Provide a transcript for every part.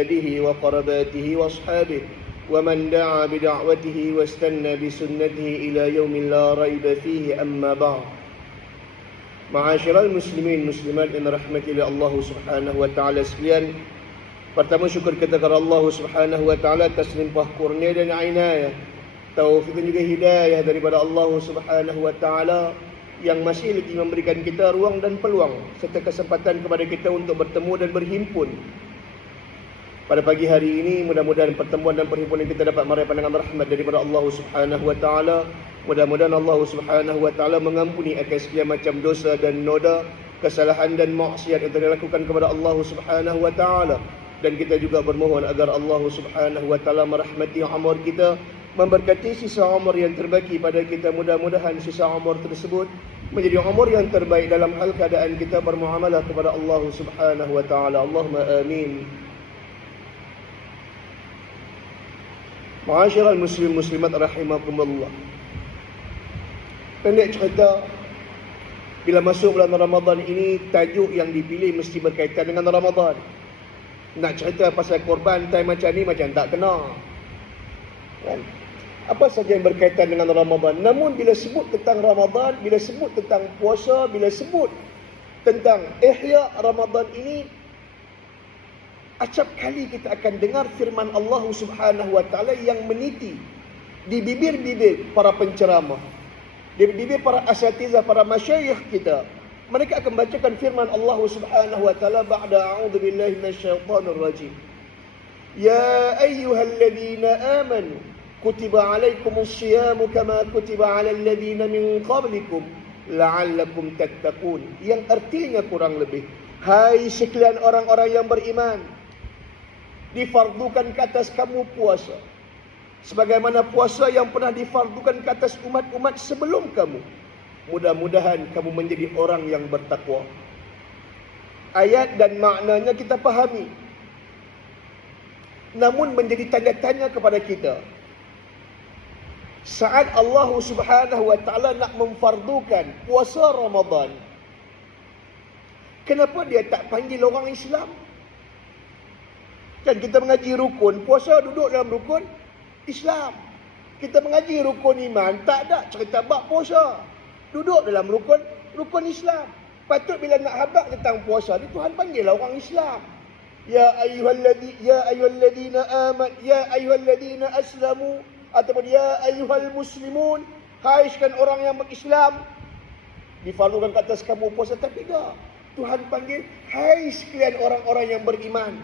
آله وقرباته وأصحابه ومن دعا بدعوته واستنى بسنته إلى يوم لا ريب فيه أما بعد. Ma'asyiral muslimin muslimat yang dirahmati oleh Allah Subhanahu wa taala sekalian. Pertama syukur kita kepada Allah Subhanahu wa taala atas limpah kurnia dan inayah, taufik dan juga hidayah daripada Allah Subhanahu wa taala yang masih lagi memberikan kita ruang dan peluang serta kesempatan kepada kita untuk bertemu dan berhimpun pada pagi hari ini. Mudah-mudahan pertemuan dan perhimpunan kita dapat meraih pandangan rahmat daripada Allah Subhanahu wa taala. Mudah-mudahan Allah Subhanahu wa taala mengampuni akan sekian macam dosa dan noda, kesalahan dan maksiat yang telah dilakukan kepada Allah Subhanahu wa taala. Dan kita juga bermohon agar Allah Subhanahu wa taala merahmati umur kita, memberkati sisa umur yang terbaki pada kita. Mudah-mudahan sisa umur tersebut menjadi umur yang terbaik dalam hal keadaan kita bermuamalah kepada Allah Subhanahu wa taala. Allahumma amin. Ma'asyiral muslim muslimat rahimakumullah. Pendek cerita, bila masuk bulan Ramadan ini, tajuk yang dipilih mesti berkaitan dengan Ramadan. Nak cerita pasal korban time macam ni macam tak kena, kan? Apa saja yang berkaitan dengan Ramadan. Namun bila sebut tentang Ramadan, bila sebut tentang puasa, bila sebut tentang ihya Ramadan ini, acap kali kita akan dengar firman Allah Subhanahu wa taala yang meniti di bibir-bibir para penceramah, di bibir para asatizah, para masyayikh kita. Mereka akan bacakan firman Allah Subhanahu wa taala ba'da a'udzu billahi minasyaitonir rajim. Ya ayyuhalladzina amanu kutiba 'alaikumus syiyamu kama kutiba 'alal ladzina min qablikum la'allakum tattaqun. Yang artinya kurang lebih, hai sekalian orang-orang yang beriman, difardukan ke atas kamu puasa sebagaimana puasa yang pernah difardukan ke atas umat-umat sebelum kamu. Mudah-mudahan kamu menjadi orang yang bertakwa. Ayat dan maknanya kita fahami, namun menjadi tanda tanya kepada kita saat Allah Subhanahu wa taala nak memfardukan puasa Ramadan, kenapa dia tak panggil orang Islam? Kan kita mengaji rukun puasa, duduk dalam rukun Islam. Kita mengaji rukun iman, tak ada cerita bab puasa, duduk dalam rukun Islam. Patut bila nak habaq tentang puasa ni, Tuhan panggil orang Islam. Ya ayyuhalladzina amanu, ya ayyuhalladzina aslamu, ataupun ya ayyuhal muslimun, hai sekalian orang yang berislam, difardukan ke atas kamu puasa. Tapi tak, Tuhan panggil hai sekalian orang-orang yang beriman.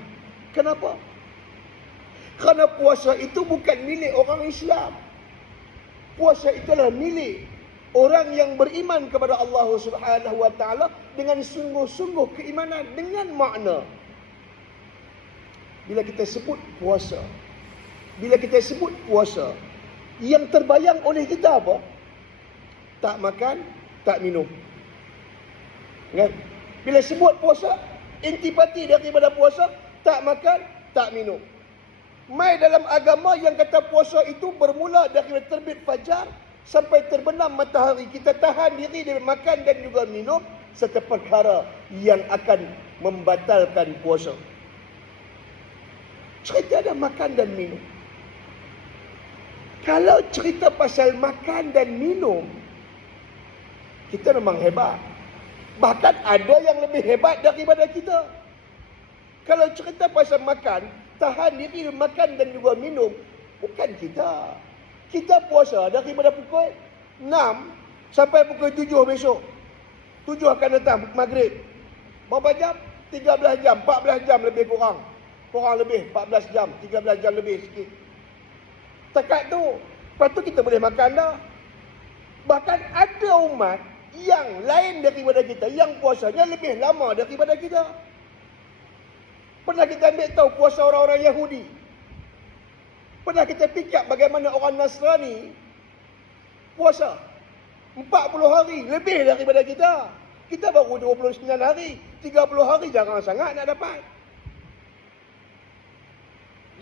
Kenapa? Kerana puasa itu bukan milik orang Islam. Puasa itulah milik orang yang beriman kepada Allah Subhanahu wa taala dengan sungguh-sungguh keimanan, dengan makna. Bila kita sebut puasa, yang terbayang oleh kita apa? Tak makan, tak minum. Kan? Bila sebut puasa, intipati daripada puasa, tak makan, tak minum. Mai dalam agama yang kata puasa itu bermula dari terbit fajar sampai terbenam matahari. Kita tahan diri dari makan dan juga minum serta perkara yang akan membatalkan puasa. Cerita ada makan dan minum. Kalau cerita pasal makan dan minum, kita memang hebat. Bahkan ada yang lebih hebat daripada kita. Kalau cerita pasal makan, tahan diri makan dan juga minum, bukan kita. Kita puasa daripada pukul 6 sampai pukul 7 besok. 7 akan datang maghrib. Berapa jam? 13 jam, 14 jam lebih kurang. Kurang lebih 14 jam, 13 jam lebih sikit. Tekat tu, lepas tu kita boleh makan dah. Bahkan ada umat yang lain daripada kita, yang puasanya lebih lama daripada kita. Pernah kita ambil tahu puasa orang-orang Yahudi? Pernah kita fikir bagaimana orang Nasrani puasa 40 hari lebih daripada kita. Kita baru 29 hari, 30 hari jarang sangat nak dapat.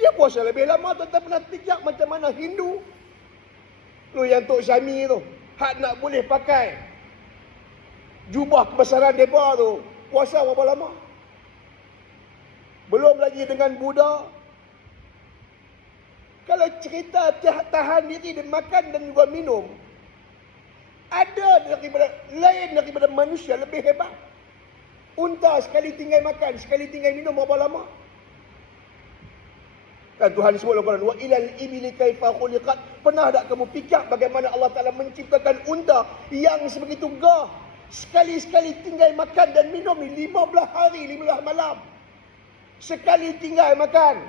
Dia puasa lebih lama. Tuan-tuan pernah fikir macam mana Hindu? Lu yang Tok Syami tu, hak nak boleh pakai jubah kebesaran mereka tu, puasa berapa lama? Belum lagi dengan Buddha. Kalau cerita tahan diri dan makan dan juga minum, ada lain daripada manusia lebih hebat. Unta sekali tinggal makan, sekali tinggal minum berapa lama? Kan Tuhan sebut dalam Quran, wa ilal ibili kaifa khuliqat. Pernah tak kamu fikir bagaimana Allah Taala menciptakan unta yang sebegitu gah, sekali-sekali tinggal makan dan minum ni 15 hari, 15 malam. Sekali tinggal makan.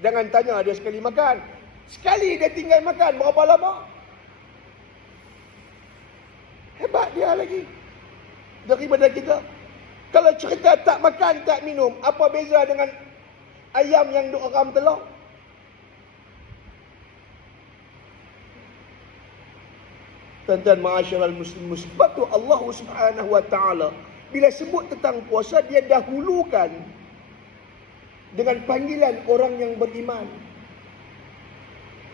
Jangan tanya dia sekali makan. Sekali dia tinggal makan berapa lama? Hebat dia lagi daripada kita. Kalau cerita tak makan, tak minum, apa beza dengan ayam yang duk ram telur? Tuan-tuan ma'asyiral muslimin, sebab tu Allah Subhanahu wa taala bila sebut tentang puasa, dia dahulukan dengan panggilan orang yang beriman.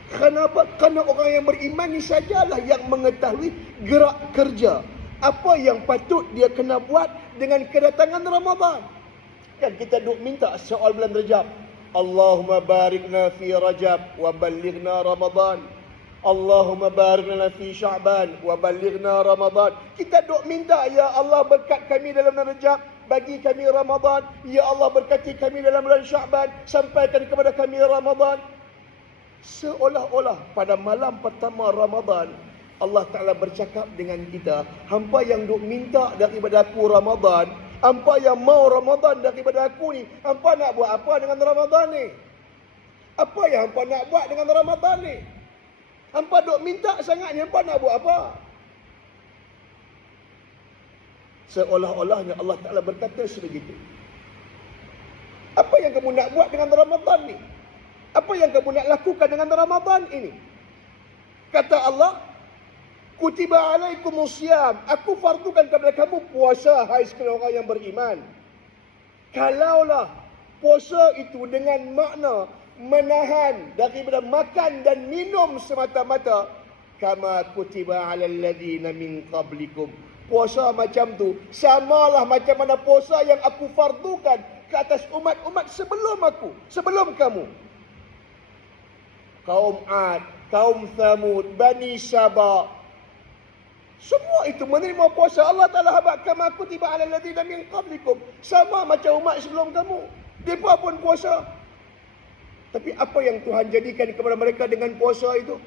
Kenapa? Kerana orang yang beriman ni sajalah yang mengetahui gerak kerja, apa yang patut dia kena buat dengan kedatangan Ramadan. Kan kita duk minta soal bulan Rajab, Allahumma barikna fi Rajab wa ballighna Ramadan. Allahumma barikna fi Sya'ban wa ballighna Ramadan. Kita duk minta, ya Allah berkat kami dalam bulan Rajab, bagi kami Ramadan. Ya Allah berkati kami dalam bulan Sya'ban, sampaikan kepada kami Ramadan. Seolah-olah pada malam pertama Ramadan, Allah Ta'ala bercakap dengan kita, hampa yang duk minta daripada aku Ramadan, hampa yang mau Ramadan daripada aku ni, hampa nak buat apa dengan Ramadan ni? Apa yang hampa nak buat dengan Ramadan ni? Hampa duk minta sangat ni, hampa nak buat apa? Seolah-olahnya Allah Ta'ala berkata sebegitu. Apa yang kamu nak buat dengan Ramadan ni? Apa yang kamu nak lakukan dengan Ramadan ini? Kata Allah, kutiba alaikumusiyam, aku fardukan kepada kamu puasa, hai sekalian orang yang beriman. Kalaulah puasa itu dengan makna menahan daripada makan dan minum semata-mata, kama kutiba alal ladzina min qablikum. Puasa macam tu samalah macam mana puasa yang aku fardukan ke atas umat-umat sebelum aku, sebelum kamu. Kaum Ad, kaum Thamud, Bani Saba, semua itu menerima puasa. Allah Ta'ala habak kama kutiba alal ladzina min qablikum, sama macam umat sebelum kamu. Mereka pun puasa. Tapi apa yang Tuhan jadikan kepada mereka dengan puasa itu?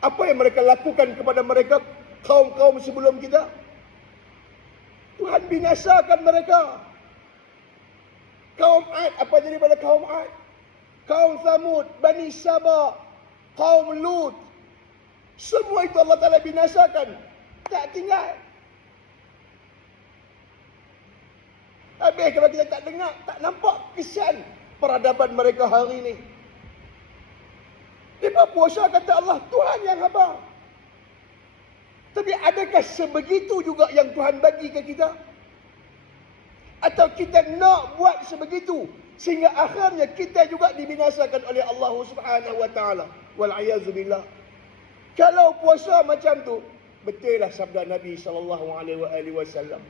Apa yang mereka lakukan kepada mereka, kaum-kaum sebelum kita? Tuhan binasakan mereka. Kaum Ad, apa jadi pada kaum Ad? Kaum Thamud, Bani Saba, kaum Lut, semua itu Allah Ta'ala binasakan. Tak tinggal. Habis kalau kita tak dengar, tak nampak kesan peradaban mereka hari ini. Dia puasa kata Allah, Tuhan yang habar. Tapi adakah sebegitu juga yang Tuhan bagi ke kita? Atau kita nak buat sebegitu sehingga akhirnya kita juga dibinasakan oleh Allah Subhanahu wa taala. Wal a'yazu billah. Kalau puasa macam tu, betul lah sabda Nabi sallallahu alaihi wasallam.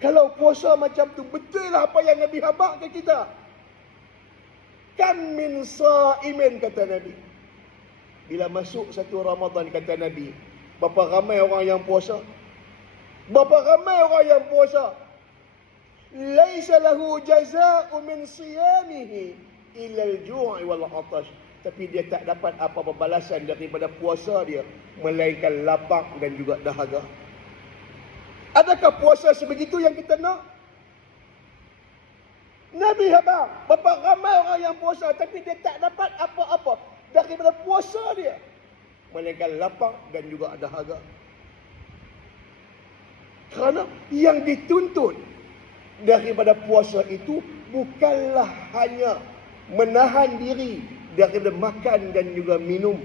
Kalau puasa macam tu, betul lah apa yang Nabi habaq ke kita. Kam min sa'imin, kata Nabi. Bila masuk satu Ramadan, kata Nabi, berapa ramai orang yang puasa? Berapa ramai orang yang puasa? Laisa lahu jazaa'u min siyamihi illa al-ju' wal 'atash. Tapi dia tak dapat apa-apa balasan daripada puasa dia melainkan lapar dan juga dahaga. Adakah puasa sebegitu yang kita nak? Nabi habaq, berapa ramai orang yang puasa tapi dia tak dapat apa-apa daripada puasa dia melainkan lapar dan juga dahaga. Kerana yang dituntut daripada puasa itu bukanlah hanya menahan diri daripada makan dan juga minum.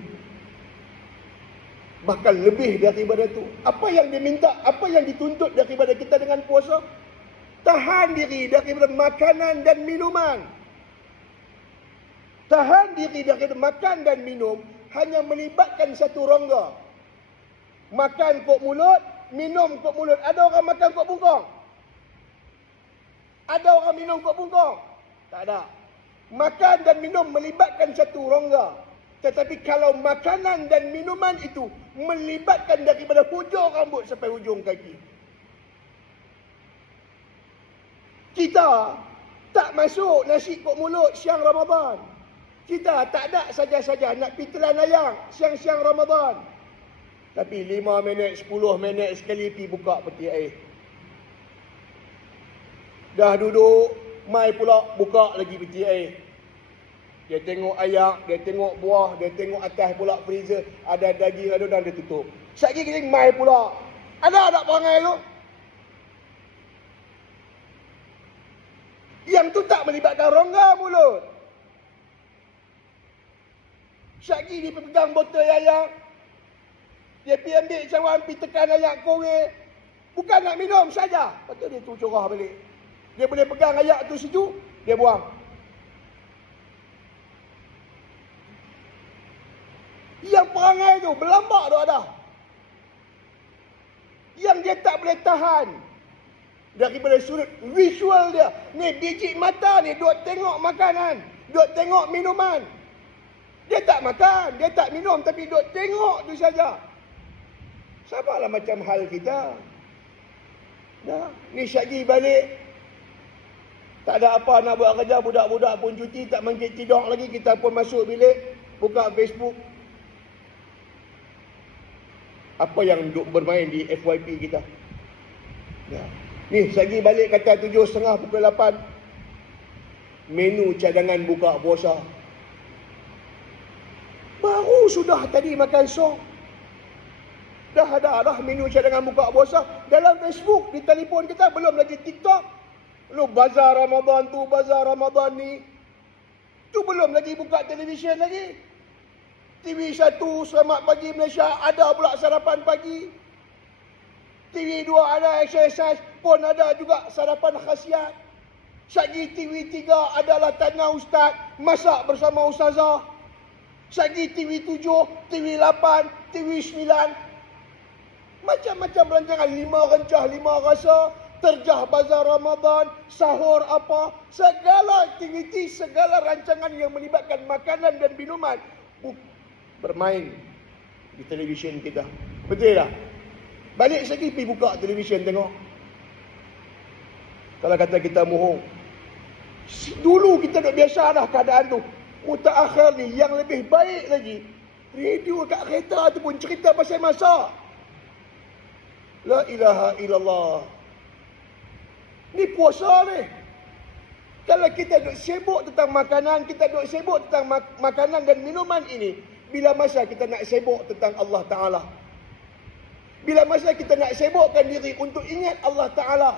Bahkan lebih daripada itu. Apa yang diminta, apa yang dituntut daripada kita dengan puasa? Tahan diri daripada makanan dan minuman. Tahan diri daripada makan dan minum hanya melibatkan satu rongga. Makan kok mulut, minum kok mulut. Ada orang makan kok bungkong. Ada orang minum kok bungkuk? Tak ada. Makan dan minum melibatkan satu rongga. Tetapi kalau makanan dan minuman itu melibatkan daripada hujung rambut sampai hujung kaki. Kita tak masuk nasi kok mulut siang Ramadan. Kita tak ada saja-saja nak pitelan ayam siang-siang Ramadan. Tapi 5 minit, 10 minit sekali pergi buka peti air. Dah duduk, mai pula buka lagi peti air. Dia tengok ayak, dia tengok buah, dia tengok atas pula freezer. Ada daging, ada dah dia tutup. Sekali kita mai pula. Ada tak perangai tu? Yang tu tak melibatkan rongga mulut. Sekali dia pegang botol ayak. Dia pergi ambil cawan, pergi tekan ayak korek. Bukan nak minum saja. Lepas tu dia tu curah balik. Dia boleh pegang ayak tu sejuk, dia buang. Yang perangai tu berlambak tu ada. Yang dia tak boleh tahan daripada sudut visual dia. Ni biji mata ni duk tengok makanan, duk tengok minuman. Dia tak makan, dia tak minum tapi duk tengok tu saja. Sabarlah macam hal kita. Dah, ni Syakji balik. Tak ada apa nak buat kerja, budak-budak pun cuti, tak mangkit tidur lagi, kita pun masuk bilik, buka Facebook. Apa yang duk bermain di FYP kita. Ya. Ni Syakji balik kata 7.30 pukul 8. Menu cadangan buka puasa. Baru sudah tadi makan sok. Dah ada menu cadangan buka puasa dalam Facebook, di telefon kita, belum lagi TikTok. Lu bazar Ramadan tu, bazar Ramadan ni. Tu belum lagi buka televisyen lagi. TV1 Selamat Pagi Malaysia ada pula sarapan pagi. TV2 ada exercise pun ada juga sarapan khasiat. Syakji TV3 adalah Tanya Ustaz masak bersama Ustazah. Syakji TV7, TV8, TV9. Macam-macam rancangan, 5 rencah, 5 rasa, terjah bazar Ramadan, sahur apa, segala aktiviti, segala rancangan yang melibatkan makanan dan minuman bermain di televisyen kita. Betul tak? Balik lagi pergi buka televisyen tengok. Kalau kata kita mohong. Dulu kita dah biasa dah keadaan tu. Mutaakhir ni yang lebih baik lagi. Radio kat kereta tu pun cerita pasal masak. La ilaha illallah. Ni puasa ni. Kalau kita duk sibuk tentang makanan, kita duk sibuk tentang makanan dan minuman ini, bila masa kita nak sibuk tentang Allah Ta'ala? Bila masa kita nak sibukkan diri untuk ingat Allah Ta'ala?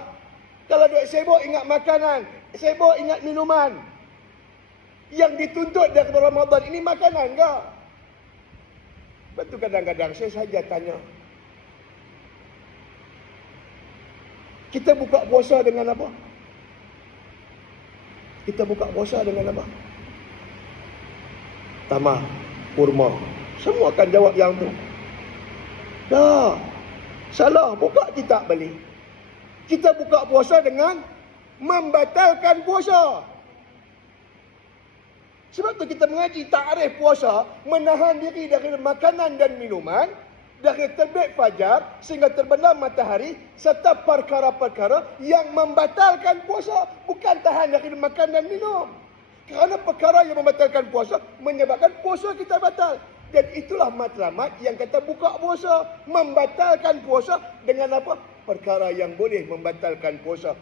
Kalau duk sibuk ingat makanan, sibuk ingat minuman, yang dituntut dari Ramadan ini makanan ke? Betul, kadang-kadang saya saja tanya, kita buka puasa dengan apa? Kita buka puasa dengan apa? Tamar, kurma. Semua akan jawab yang tu. Dah. Salah, buka kita balik. Kita buka puasa dengan membatalkan puasa. Sebab tu kita mengaji takrif puasa, menahan diri dari makanan dan minuman, dari terbit fajar sehingga terbenam matahari, serta perkara-perkara yang membatalkan puasa, bukan tahan dari makan dan minum. Kerana perkara yang membatalkan puasa menyebabkan puasa kita batal. Dan itulah matlamat yang kata buka puasa, membatalkan puasa dengan apa? Perkara yang boleh membatalkan puasa.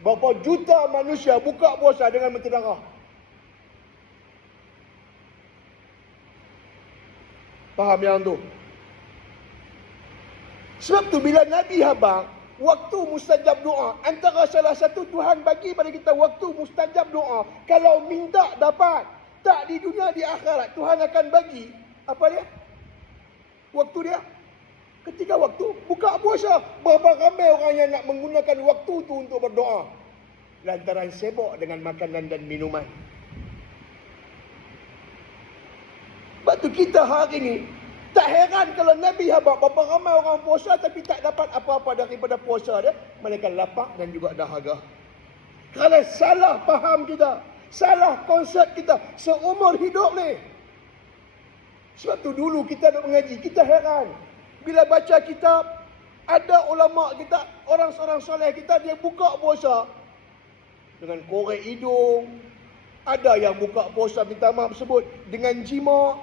Berapa juta manusia buka puasa dengan menti darah. Faham yang tu? Sebab tu bila Nabi habang, waktu mustajab doa, antara salah satu Tuhan bagi pada kita waktu mustajab doa. Kalau minta dapat, tak di dunia, di akhirat, Tuhan akan bagi. Apa dia? Waktu dia. Ketika waktu buka puasa, berapa ramai orang yang nak menggunakan waktu tu untuk berdoa. Lantaran sibuk dengan makanan dan minuman. Sebab tu kita hari ni, tak heran kalau Nabi habaq berapa ramai orang puasa tapi tak dapat apa-apa daripada puasa dia. Mereka lapar dan juga dahaga. Kerana salah faham kita, salah konsep kita seumur hidup ni. Sebab tu dulu kita nak mengaji, kita heran. Bila baca kitab, ada ulama kita, orang-orang soleh kita, dia buka puasa dengan korek hidung. Ada yang buka puasa, minta maaf sebut, dengan jima.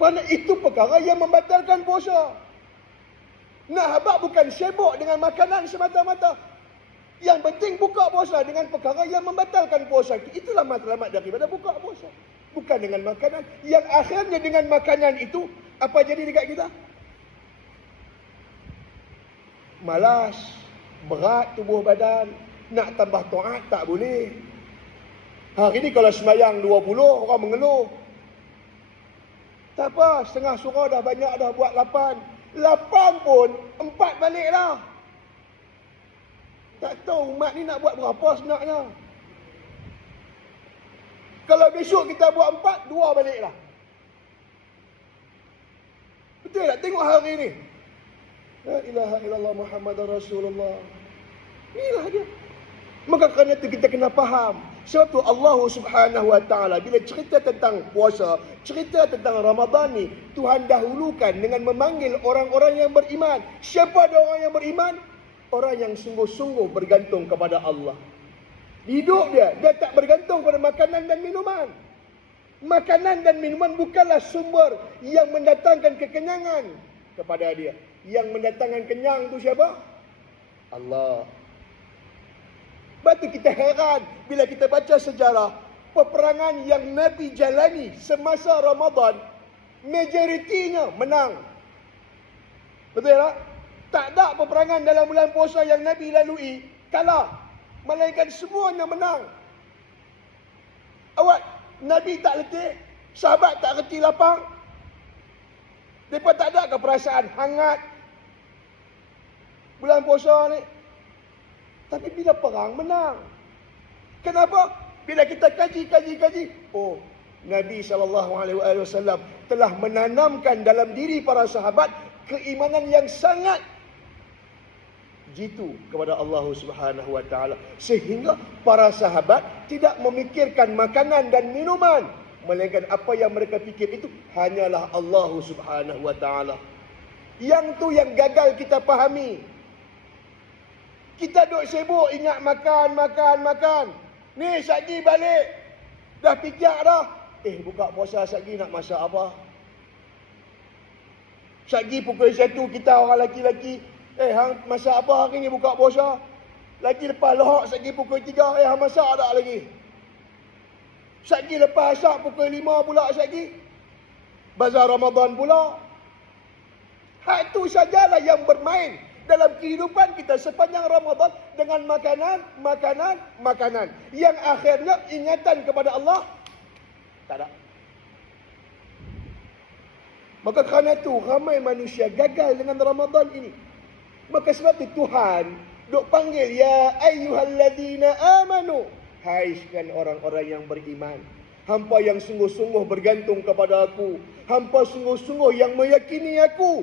Kerana itu perkara yang membatalkan puasa. Nak habaq bukan sibuk dengan makanan semata-mata. Yang penting buka puasa dengan perkara yang membatalkan puasa. Itulah matlamat daripada buka puasa. Bukan dengan makanan. Yang akhirnya dengan makanan itu, apa jadi dekat kita? Malas, berat tubuh badan, nak tambah taat tak boleh. Hari ni kalau sembahyang 20, orang mengeluh. Tak apa, setengah surah dah banyak dah, buat 8. 8 pun 4 baliklah. Tak tahu umat ni nak buat berapa sebenarnya. Kalau besok kita buat 4, 2 baliklah. Betul tak? Tengok hari ni. La ilaha illallah Muhammadar Rasulullah. Inilah dia. Maka kerana itu kita kena faham. Sebab tu Allah Subhanahu Wa Taala bila cerita tentang puasa, cerita tentang Ramadan ni, Tuhan dahulukan dengan memanggil orang-orang yang beriman. Siapa ada orang yang beriman? Orang yang sungguh-sungguh bergantung kepada Allah. Hidup dia tak bergantung pada makanan dan minuman. Makanan dan minuman bukanlah sumber yang mendatangkan kekenyangan kepada dia. Yang mendatangkan kenyang tu siapa? Allah. Sebab tu kita heran bila kita baca sejarah peperangan yang Nabi jalani semasa Ramadan, majoritinya menang. Betul tak? Tak ada peperangan dalam bulan puasa yang Nabi lalui kalah. Melainkan semuanya menang. Awak, Nabi tak letih, sahabat tak reti lapang. Mereka tak ada ke perasaan hangat bulan puasa ni? Tapi bila perang, menang. Kenapa? Bila kita kaji. Oh, Nabi SAW telah menanamkan dalam diri para sahabat keimanan yang sangat jitu kepada Allah Subhanahu Wa Taala. Sehingga para sahabat tidak memikirkan makanan dan minuman. Melainkan apa yang mereka fikir itu hanyalah Allah Subhanahu Wa Taala. Yang tu yang gagal kita fahami. Kita duk sibuk ingat makan. Ni Syakji balik. Dah fikir dah. Buka puasa Syakji nak masak apa? Syakji pukul 1 kita orang laki-laki. Hang masak apa hari ni buka puasa? Lagi lepas lohak Syakji pukul 3. Hang masak tak lagi? Syakji lepas asar pukul 5 pula Syakji. Bazar Ramadan pula. Hak tu sajalah yang bermain dalam kehidupan kita sepanjang Ramadan dengan makanan. Yang akhirnya ingatan kepada Allah tak ada. Maka kerana itu ramai manusia gagal dengan Ramadan ini. Maka sebab itu Tuhan duk panggil ya ayyuhalladzina amanu. Hai sekalian orang-orang yang beriman. Hampa yang sungguh-sungguh bergantung kepada aku. Hampa sungguh-sungguh yang meyakini aku.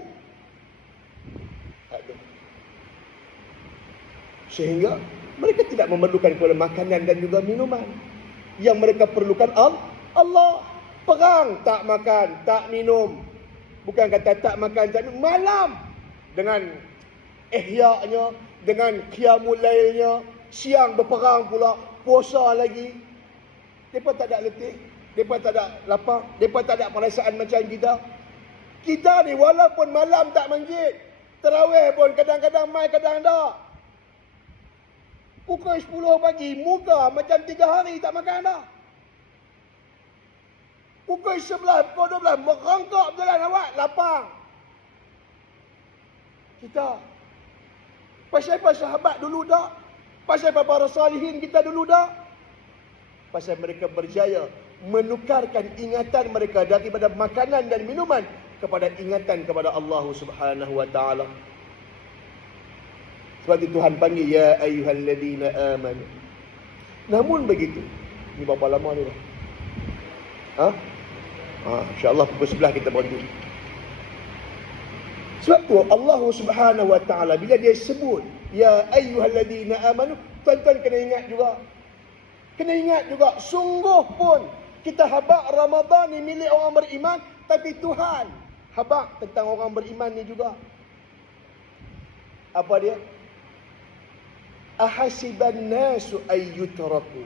Sehingga mereka tidak memerlukan kepada makanan dan juga minuman. Yang mereka perlukan Allah. Perang tak makan, tak minum. Bukan kata tak makan, tak minum. Malam dengan ihya'nya, dengan qiyamul lailnya, siang berperang pula, puasa lagi. Mereka tak ada letih, mereka tak ada lapar, mereka tak ada perasaan macam kita. Kita ni walaupun malam tak masjid, tarawih pun kadang-kadang mai, kadang tak. Pukul 10 pagi, muka macam 3 hari tak makan dah. Pukul 11, pukul 12, merangkak berjalan awak, lapang. Kita, pasal sahabat dulu dah, pasal para salihin kita dulu dah, pasal mereka berjaya menukarkan ingatan mereka daripada makanan dan minuman kepada ingatan kepada Allah Subhanahu Wa Taala. Sebab itu Tuhan panggil ya ayyuhalladzina amanu. Namun begitu, ni berapa lama ni dah? InsyaAllah pukul 11 kita berhenti. Sebab tu Allah Subhanahu Wa Taala bila dia sebut Ya ayyuhalladzina amanu. Tuan-tuan kena ingat juga. Kena ingat juga, sungguh pun kita habaq Ramadan ni milik orang beriman, tapi Tuhan habaq tentang orang beriman ni juga. Apa dia? Ahasiban nasu ayyutraku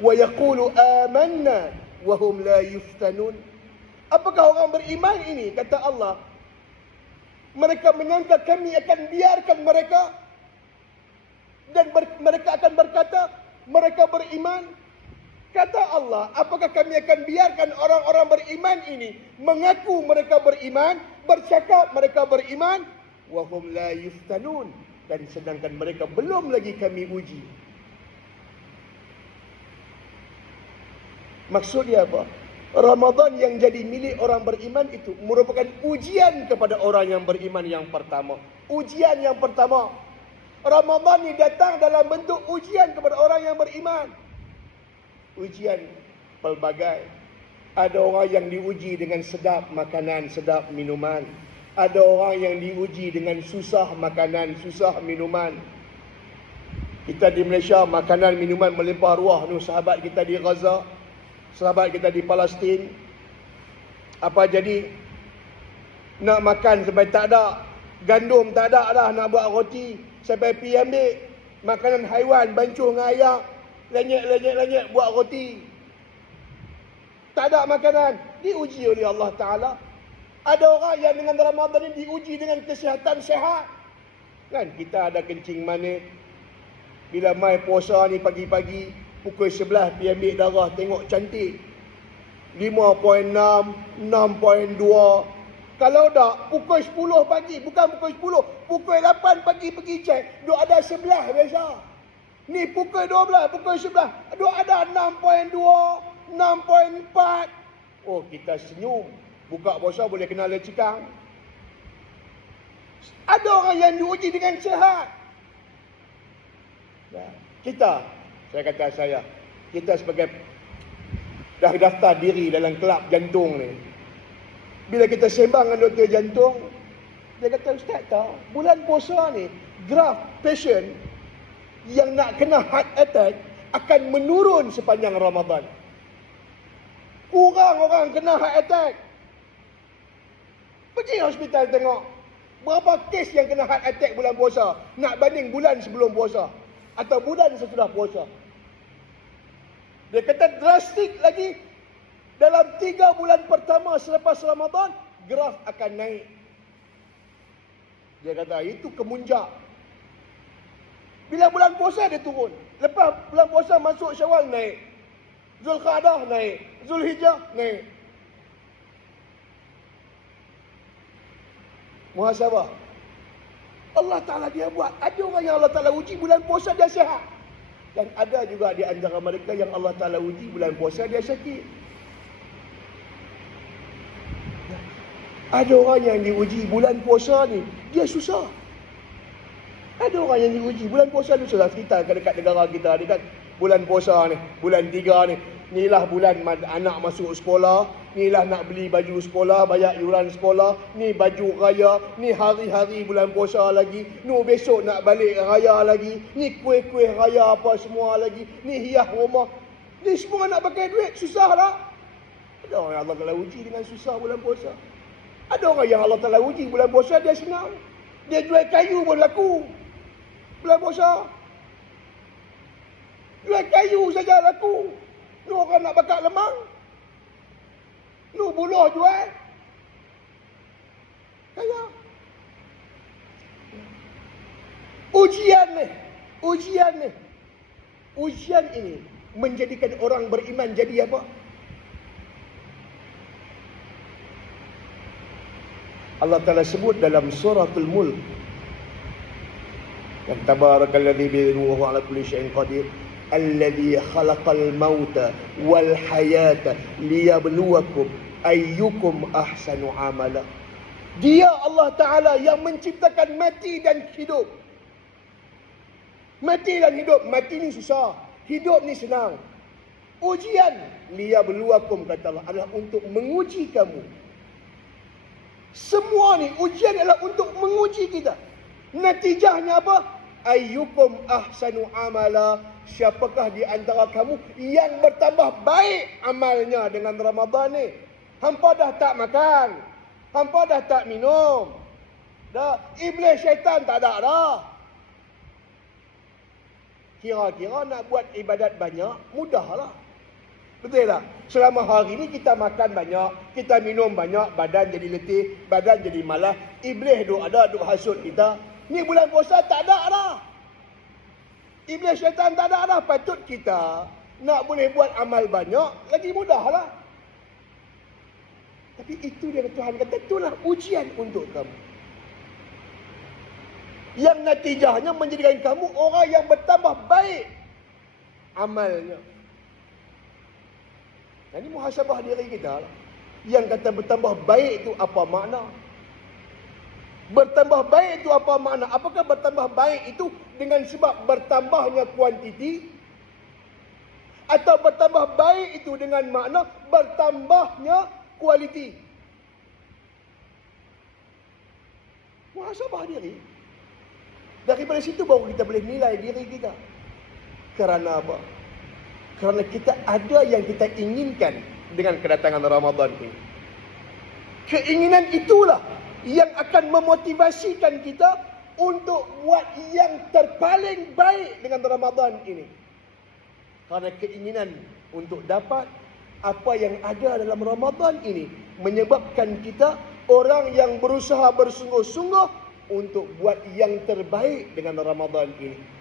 wa yaqulu amanna wa hum la yuftanun. Apakah orang beriman ini, kata Allah, mereka menyangka kami akan biarkan mereka dan mereka akan berkata mereka beriman? Kata Allah, apakah kami akan biarkan orang-orang beriman ini mengaku mereka beriman, bercakap mereka beriman, wa hum la yuftanun, dan sedangkan mereka belum lagi kami uji. Maksudnya apa? Ramadan yang jadi milik orang beriman itu merupakan ujian kepada orang yang beriman yang pertama. Ujian yang pertama. Ramadan ni datang dalam bentuk ujian kepada orang yang beriman. Ujian pelbagai. Ada orang yang diuji dengan sedap makanan, sedap minuman. Ada orang yang diuji dengan susah makanan, susah minuman. Kita di Malaysia, makanan, minuman melimpah ruah. Ni sahabat kita di Gaza, sahabat kita di Palestin. Apa jadi? Nak makan sampai tak ada. Gandum tak ada dah nak buat roti. Sampai pergi ambil makanan haiwan, bancuh dengan ayak. Lenyek buat roti. Tak ada makanan. Diuji oleh Allah Ta'ala. Ada orang yang dengan Ramadan ini diuji dengan kesihatan sehat. Kan kita ada kencing manis. Bila mai puasa ni pagi-pagi, pukul 11 pergi ambil darah, tengok cantik. 5.6, 6.2. Kalau tak, pukul 10 pagi, bukan pukul 10, pukul 8 pagi pergi cek, duk ada 11 biasa. Ni pukul 12, pukul 11, duk ada 6.2, 6.4. Oh, kita senyum. Buka puasa boleh kena lecikang. Ada orang yang diuji dengan sehat. Kita sebagai dah daftar diri dalam kelab jantung ni. Bila kita sembang dengan doktor jantung, dia kata, Ustaz tahu, bulan puasa ni, graf patient yang nak kena heart attack akan menurun sepanjang Ramadan. Kurang orang kena heart attack. Pergi hospital tengok, berapa kes yang kena heart attack bulan puasa, nak banding bulan sebelum puasa atau bulan sesudah puasa. Dia kata drastik lagi, dalam 3 bulan pertama selepas Ramadan, graf akan naik. Dia kata itu kemunjak. Bila bulan puasa dia turun. Lepas bulan puasa masuk Syawal naik. Zulqa'dah naik. Zulhijjah naik. Muhasabah. Allah Ta'ala dia buat. Ada orang yang Allah Ta'ala uji bulan puasa dia sihat. Dan ada juga di antara mereka yang Allah Ta'ala uji bulan puasa dia sakit. Ada orang yang diuji bulan puasa ni, dia susah. Ada orang yang diuji bulan puasa ni susah. Kita dekat negara kita, dekat bulan puasa ni, bulan 3 ni. Inilah bulan anak masuk sekolah, inilah nak beli baju sekolah, bayar iuran sekolah, ni baju raya, ni hari-hari bulan puasa lagi, ni besok nak balik raya lagi, ni kuih-kuih raya apa semua lagi, ni hias rumah. Ni semua nak pakai duit, susah lah. Ada orang yang Allah Ta'ala uji dengan susah bulan puasa. Ada orang yang Allah Ta'ala uji bulan puasa dia senang. Dia jual kayu pun laku bulan puasa. Jual kayu saja laku. Ni orang nak bakar lemang, ni buluh jual. Kaya. Ujian ini menjadikan orang beriman jadi apa? Allah Ta'ala sebut dalam suratul Mulk, yang tabarakalladzi biyadihi ala kulli syai'in qadir, alladzi khalaqal mauta wal hayata liyabluwakum ayyukum ahsanu amala. Dia Allah Ta'ala yang menciptakan mati dan hidup. Mati dan hidup. Mati ni susah, hidup ni senang. Ujian liyabluwakum, kata Allah, adalah untuk menguji kamu. Semua ni ujian adalah untuk menguji kita. Natijahnya apa? ayyukum ahsanu amala, siapakah di antara kamu yang bertambah baik amalnya dengan Ramadan ni. Hampa dah tak makan, hampa dah tak minum, dah iblis syaitan tak ada dah. Kira-kira nak buat ibadat banyak, mudahlah. Betul tak? Selama hari ni kita makan banyak, kita minum banyak, badan jadi letih, badan jadi malas, iblis duk ada, duk hasut kita. Ni bulan puasa tak ada dah. Iblis syaitan tak ada dah. Patut kita nak boleh buat amal banyak, lagi mudahlah. Tapi itu dia Tuhan kata, itulah ujian untuk kamu. Yang natijahnya menjadikan kamu orang yang bertambah baik amalnya. Ini muhasabah diri kita lah. Yang kata bertambah baik itu apa makna? Bertambah baik itu apa makna? Apakah bertambah baik itu dengan sebab bertambahnya kuantiti? Atau bertambah baik itu dengan makna bertambahnya kualiti? Muhasabah diri. Daripada situ baru kita boleh nilai diri kita. Kerana apa? Kerana kita ada yang kita inginkan dengan kedatangan Ramadan ini. Keinginan itulah yang akan memotivasikan kita untuk buat yang terpaling baik dengan Ramadan ini. Kerana keinginan untuk dapat apa yang ada dalam Ramadan ini menyebabkan kita orang yang berusaha bersungguh-sungguh untuk buat yang terbaik dengan Ramadan ini.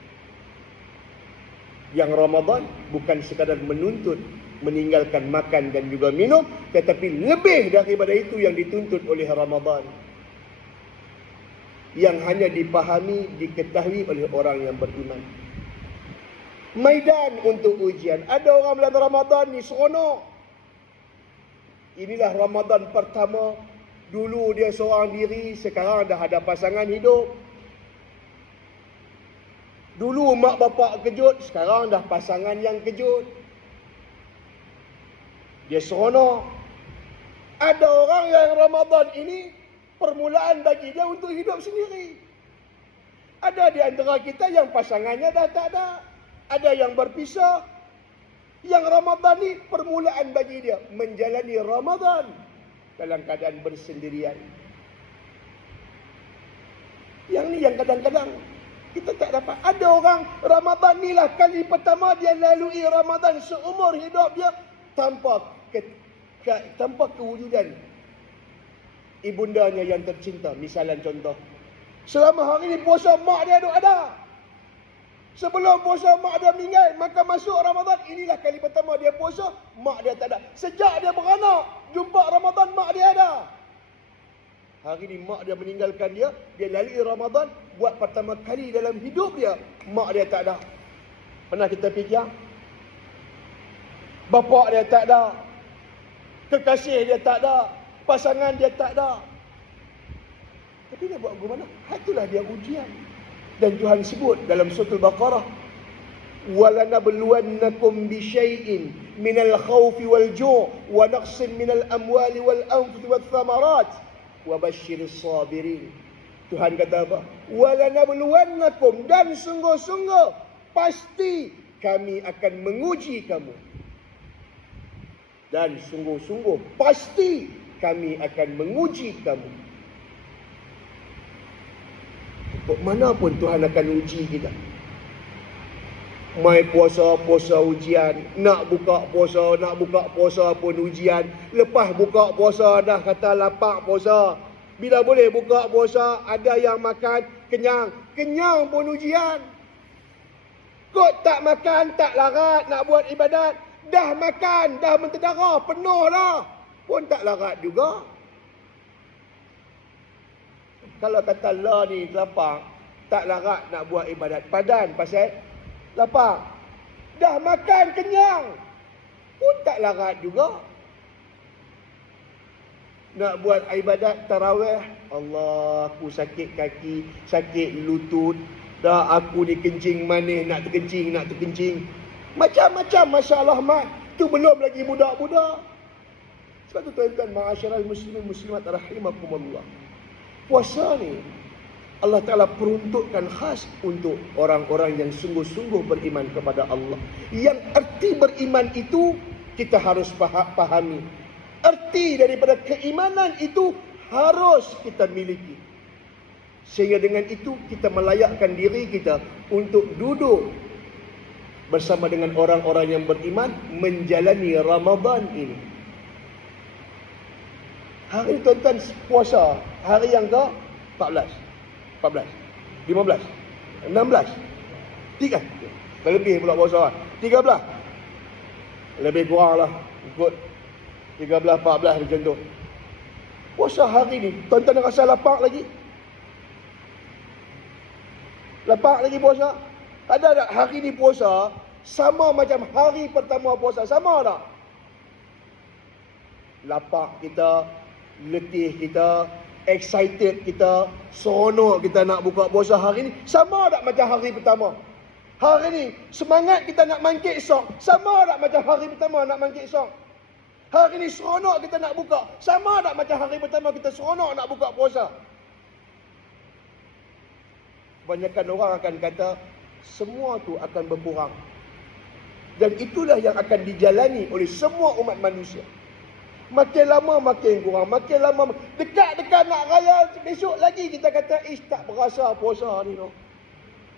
Yang Ramadan bukan sekadar menuntut meninggalkan makan dan juga minum, tetapi lebih daripada itu yang dituntut oleh Ramadan. Yang hanya dipahami, diketahui oleh orang yang beriman. Maidan untuk ujian. Ada orang bulan Ramadan ni seronok. Inilah Ramadan pertama. Dulu dia seorang diri, sekarang dah ada pasangan hidup. Dulu mak bapak kejut, sekarang dah pasangan yang kejut. Dia seronok. Ada orang yang Ramadan ini permulaan bagi dia untuk hidup sendiri. Ada di antara kita yang pasangannya dah tak ada. Ada yang berpisah. Yang Ramadan ni permulaan bagi dia menjalani Ramadan dalam keadaan bersendirian. Yang ni yang kadang-kadang kita tak dapat. Ada orang Ramadan ni lah kali pertama dia lalui Ramadan seumur hidup dia tanpa kewujudan ibundanya yang tercinta. Misalan contoh, selama hari ni puasa mak dia duk ada. Sebelum puasa mak dia meninggal, maka masuk Ramadan, inilah kali pertama dia puasa, mak dia tak ada. Sejak dia beranak, jumpa Ramadan mak dia ada. Hari ni mak dia meninggalkan dia lalui Ramadan, buat pertama kali dalam hidup dia, mak dia tak ada. Pernah kita fikir? Bapa dia tak ada. Kekasih dia tak ada. Pasangan dia tak ada. Tapi dia buat bagaimana? Itulah dia ujian. Dan Tuhan sebut dalam surah Al-Baqarah, وَلَنَبْلُوَنَّكُمْ بِشَيْءٍ مِنَ الْخَوْفِ وَالْجُوعِ وَنَقْصٍ مِنَ الْأَمْوَالِ وَالْأَنْفُسِ وَالثَّمَرَاتِ وَبَشِّرِ الصَّابِرِينَ. Tuhan kata apa? وَلَنَبْلُوَنَّكُمْ, dan sungguh-sungguh pasti kami akan menguji kamu. Dan sungguh-sungguh pasti kami akan menguji kamu. Kok mana pun Tuhan akan uji kita. Mai puasa ujian, nak buka puasa pun ujian. Lepas buka puasa dah kata lapar puasa. Bila boleh buka puasa, ada yang makan kenyang pun ujian. Kok tak makan, tak larat nak buat ibadat. Dah makan, dah mentedara, penuh dah, pun tak larat juga. Kalau kata lah ni lapar, tak larat nak buat ibadat. Padan pasal lapar. Dah makan kenyang, pun tak larat juga. Nak buat ibadat tarawih, Allah, aku sakit kaki, sakit lutut. Dah aku ni kencing manis, nak terkencing. Macam-macam masalah mat. Tu belum lagi budak-budak. Sebab tu tuan-tuan, ma'asyiral muslimin muslimat rahimakumullah. Puasa ni Allah Ta'ala peruntukkan khas untuk orang-orang yang sungguh-sungguh beriman kepada Allah. Yang erti beriman itu kita harus pahami. Erti daripada keimanan itu harus kita miliki. Sehingga dengan itu kita melayakkan diri kita untuk duduk bersama dengan orang-orang yang beriman menjalani Ramadan ini. Hari tuan-tuan puasa, hari yang ke 14, 15, 16, 3, lebih pula puasa, 13, lebih kurang lah, ikut 13, 14 macam tu. Puasa hari ni, tuan-tuan rasa lapar lagi? Lapar lagi puasa? Ada tak hari ni puasa sama macam hari pertama puasa? Sama tak? Lapar kita, letih kita, excited kita, seronok kita nak buka puasa hari ni. Sama tak macam hari pertama? Hari ni semangat kita nak mangkit esok. Sama tak macam hari pertama nak mangkit esok? Hari ni seronok kita nak buka. Sama tak macam hari pertama kita seronok nak buka puasa? Kebanyakan orang akan kata semua tu akan berkurang. Dan itulah yang akan dijalani oleh semua umat manusia. Makin lama makin kurang, makin lama dekat-dekat nak raya besok lagi kita kata tak berasa puasa ni no.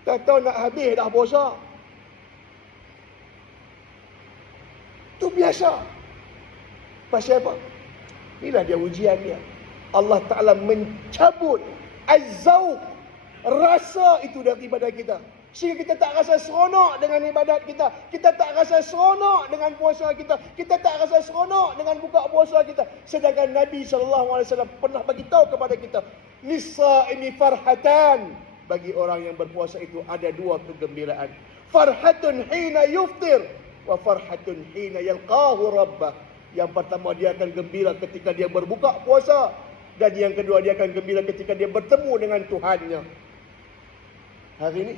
Tak tahu nak habis dah puasa. Tu biasa. Pasal apa? Inilah dia ujian dia. Allah Ta'ala mencabut az-zauq, rasa itu daripada kita. Sehingga kita tak rasa seronok dengan ibadat kita. Kita tak rasa seronok dengan puasa kita. Kita tak rasa seronok dengan buka puasa kita. Sedangkan Nabi SAW pernah bagi tahu kepada kita, Lis-sa'imi farhatan. Bagi orang yang berpuasa itu ada dua kegembiraan. Farhatun hina yuftir. Wa farhatun hina yalqahu rabbah. Yang pertama dia akan gembira ketika dia berbuka puasa. Dan yang kedua dia akan gembira ketika dia bertemu dengan Tuhannya. Hari ini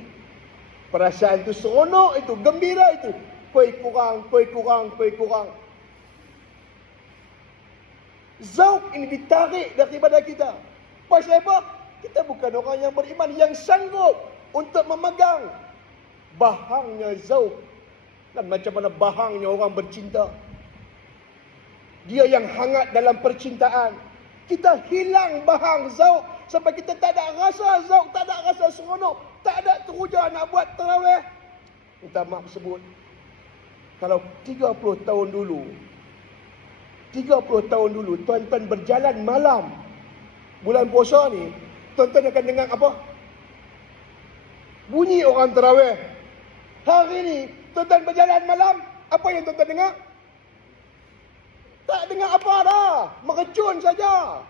perasaan itu seronok itu, gembira itu. Koi kurang. Zauq ini ditarik daripada kita. Pasal apa? Kita bukan orang yang beriman yang sanggup untuk memegang bahangnya zauq. Dan macam mana bahangnya orang bercinta. Dia yang hangat dalam percintaan. Kita hilang bahang zauq sampai kita tak ada rasa zauq, tak ada rasa seronok, tak ada teruja nak buat tarawih. Minta maaf sebut. Kalau 30 tahun dulu tuan-tuan berjalan malam bulan puasa ni, tuan-tuan akan dengar apa? Bunyi orang tarawih. Hari ni tuan-tuan berjalan malam, apa yang tuan-tuan dengar? Tak dengar apa dah, mercun saja.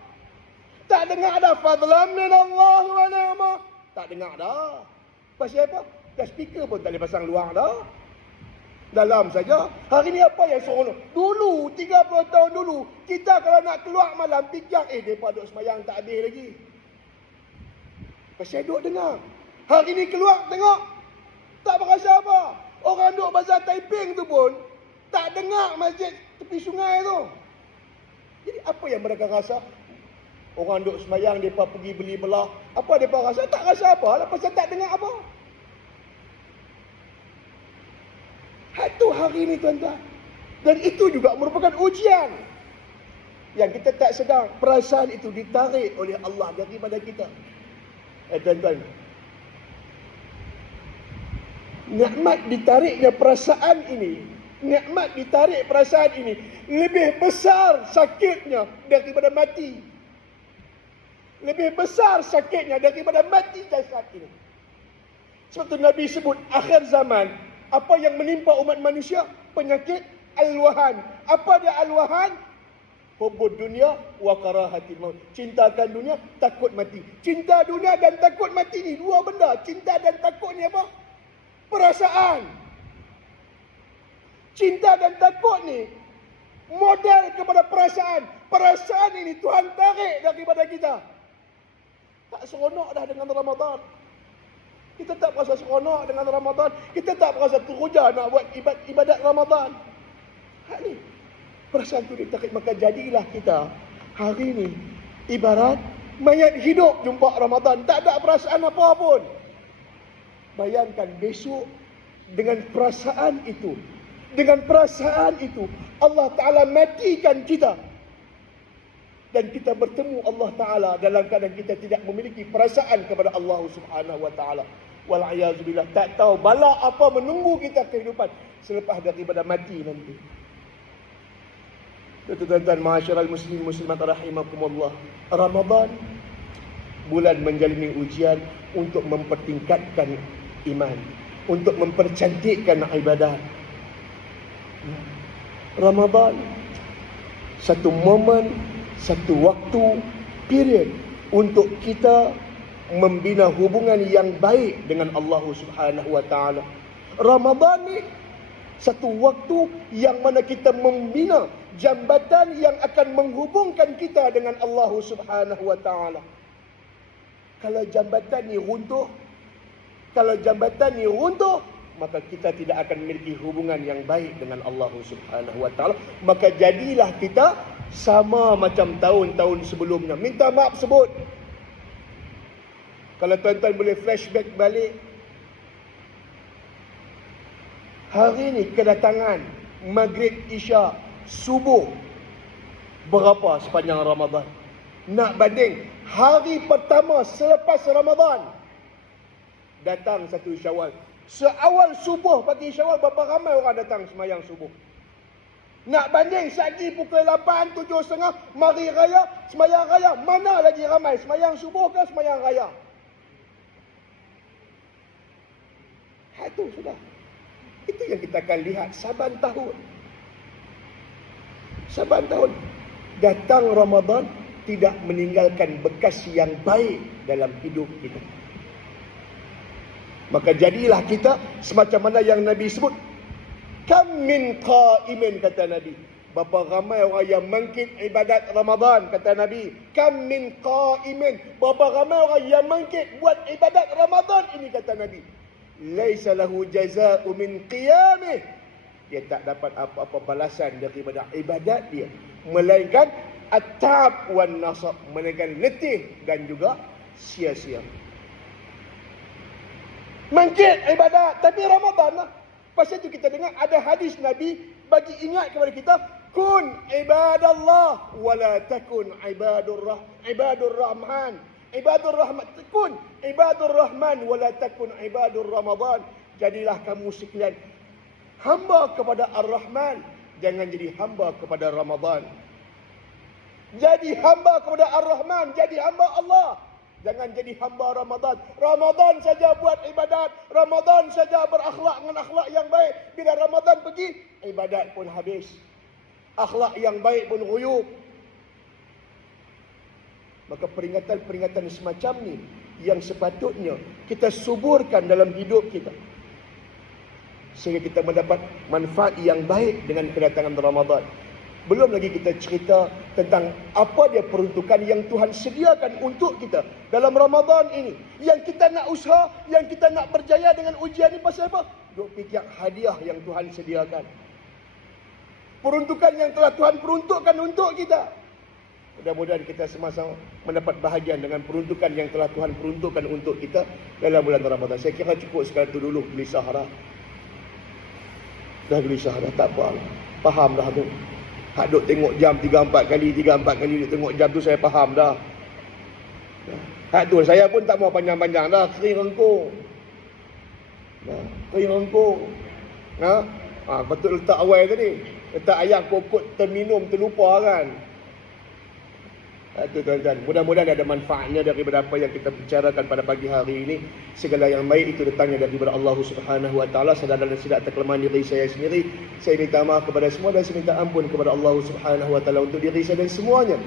Tak dengar ada fadlan min Allah wa ni'mah. Tak dengar dah. Pasal apa? Dah speaker pun tak boleh pasang luar dah. Dalam saja. Hari ni apa yang seronok? Dulu, 30 tahun dulu, kita kalau nak keluar malam fikir, mereka duduk semayang tak habis lagi. Pasal duduk dengar. Hari ni keluar tengok, tak berasa apa. Orang duduk bazar Taiping tu pun tak dengar masjid tepi sungai tu. Jadi apa yang mereka rasa? Orang duduk semayang, mereka pergi beli belah. Apa mereka rasa? Tak rasa apa. Pasal tak dengar apa. Itu hari ni tuan-tuan. Dan itu juga merupakan ujian. Yang kita tak sedar. Perasaan itu ditarik oleh Allah daripada kita. Tuan-tuan. Nikmat ditariknya perasaan ini. Nikmat ditarik perasaan ini. Lebih besar sakitnya daripada mati. Lebih besar sakitnya daripada mati jasad ini. Sebab tu Nabi sebut akhir zaman. Apa yang menimpa umat manusia? Penyakit alwahan. Apa dia alwahan? Hubbud dunia wa karahatil maut. Cintakan dunia, takut mati. Cinta dunia dan takut mati ni dua benda. Cinta dan takut ni apa? Perasaan. Cinta dan takut ni model kepada perasaan. Perasaan ini Tuhan tarik daripada kita. Tak seronok dah dengan Ramadan. Kita tak berasa seronok dengan Ramadan. Kita tak berasa teruja nak buat ibadat Ramadan. Hak ni. Perasaan tu ditarik. Maka jadilah kita hari ni ibarat Mayat hidup jumpa Ramadan, tak ada perasaan apa pun. Bayangkan besok dengan perasaan itu. Dengan perasaan itu, Allah Ta'ala matikan kita. Dan kita bertemu Allah Ta'ala dalam keadaan kita tidak memiliki perasaan kepada Allah Subhanahu Wa Ta'ala. Wal'ayazubillah. Tak tahu bala apa menunggu kita kehidupan selepas daripada mati nanti. Tuan-tuan, ma'asyiral muslimin muslimat rahimakumullah. Ramadan, bulan menjalani ujian untuk mempertingkatkan iman, untuk mempercantikkan ibadat. Ramadan, satu momen, satu waktu, period untuk kita membina hubungan yang baik dengan Allah Subhanahu Wa Ta'ala. Ramadan ni satu waktu yang mana kita membina jambatan yang akan menghubungkan kita dengan Allah Subhanahu Wa Ta'ala. Kalau jambatan ni runtuh, maka kita tidak akan memiliki hubungan yang baik dengan Allah Subhanahu Wa Ta'ala. Maka jadilah kita sama macam tahun-tahun sebelumnya. Minta maaf sebut. Kalau tuan-tuan boleh flashback balik, hari ni kedatangan Maghrib, Isya, Subuh berapa sepanjang Ramadan? Nak banding hari pertama selepas Ramadan, datang 1 Syawal. Seawal subuh pagi Syawal, berapa ramai orang datang semayang subuh? Nak banding sagi pukul 8, 7.30 mari raya, semayang raya, mana lagi ramai? Semayang subuh ke semayang raya? Itu sudah. Itu yang kita akan lihat saban tahun. Saban tahun. Datang Ramadan tidak meninggalkan bekas yang baik dalam hidup kita. Maka jadilah kita semacam mana yang Nabi sebut. Kam min qa'imin, kata Nabi. Berapa ramai orang yang mangkit ibadat Ramadan, kata Nabi. Kam min qa'imin. Berapa ramai orang yang mangkit buat ibadat Ramadan ini, kata Nabi. Laisa lahu jazaa'u min qiyamih. Dia tak dapat apa-apa balasan daripada ibadat dia. Melainkan at-ta'ab wan nasab. Melainkan letih dan juga sia-sia. Mangkit ibadat, tapi Ramadan lah. Pasal itu kita dengar ada hadis Nabi bagi ingat kepada kita, kun ibadallah wala takun ibadur rahman. Ibadur rahman, kun ibadur rahman wala takun ibadur Ramadan. Jadilah kamu sekalian hamba kepada Ar-Rahman, jangan jadi hamba kepada Ramadan. Jadi hamba kepada Ar-Rahman, jadi hamba Allah. Jangan jadi hamba Ramadan. Ramadan saja buat ibadat. Ramadan saja berakhlak dengan akhlak yang baik. Bila Ramadan pergi, ibadat pun habis. Akhlak yang baik pun ruyup. Maka peringatan-peringatan semacam ni yang sepatutnya kita suburkan dalam hidup kita. Sehingga kita mendapat manfaat yang baik dengan kedatangan Ramadan. Belum lagi kita cerita tentang apa dia peruntukan yang Tuhan sediakan untuk kita dalam Ramadan ini. Yang kita nak usaha, yang kita nak berjaya dengan ujian ini pasal apa? Duk fikir hadiah yang Tuhan sediakan. Peruntukan yang telah Tuhan peruntukkan untuk kita. Mudah-mudahan kita sama-sama mendapat bahagian dengan peruntukan yang telah Tuhan peruntukkan untuk kita dalam bulan Ramadan. Saya kira cukup sekali itu dulu gelisah dah. Dah gelisah dah, tak apa. Faham dah tu. Hak duk tengok jam 3-4 kali duk tengok jam tu saya faham dah. Hak tu saya pun tak mau panjang-panjang dah, kering rengkung. Kering rengkung. Betul letak awal tadi. Letak ayam kokot terminum terlupa kan. Itu tuan-tuan. Mudah-mudahan ada manfaatnya daripada apa yang kita bicarakan pada pagi hari ini. Segala yang baik itu datangnya daripada Allah Subhanahu Wa Taala. Sedar dan tidak terkelemahan diri saya sendiri. Saya minta maaf kepada semua dan saya minta ampun kepada Allah Subhanahu Wa Taala untuk diri saya dan semuanya.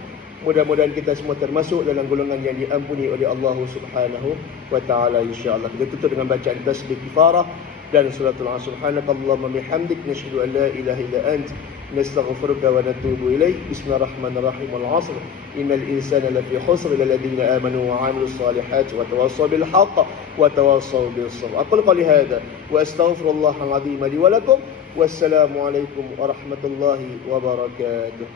Mudah-mudahan kita semua termasuk dalam golongan yang diampuni oleh Allah Subhanahu Wa Taala, insya-Allah. Kita tutup dengan bacaan tasbih kifarah dan suratul Asr. Subhanakallahumma bihamdik nasyhadu an la ilaha illa anta نستغفرك ونتوب إليك بسم الله الرحمن الرحيم والعصر إن الإنسان لفي خسر إلا الذين آمنوا وعملوا الصالحات وتواصوا بالحق وتواصوا بالصبر أقول قولي هذا وأستغفر الله العظيم لي ولكم والسلام عليكم ورحمة الله وبركاته.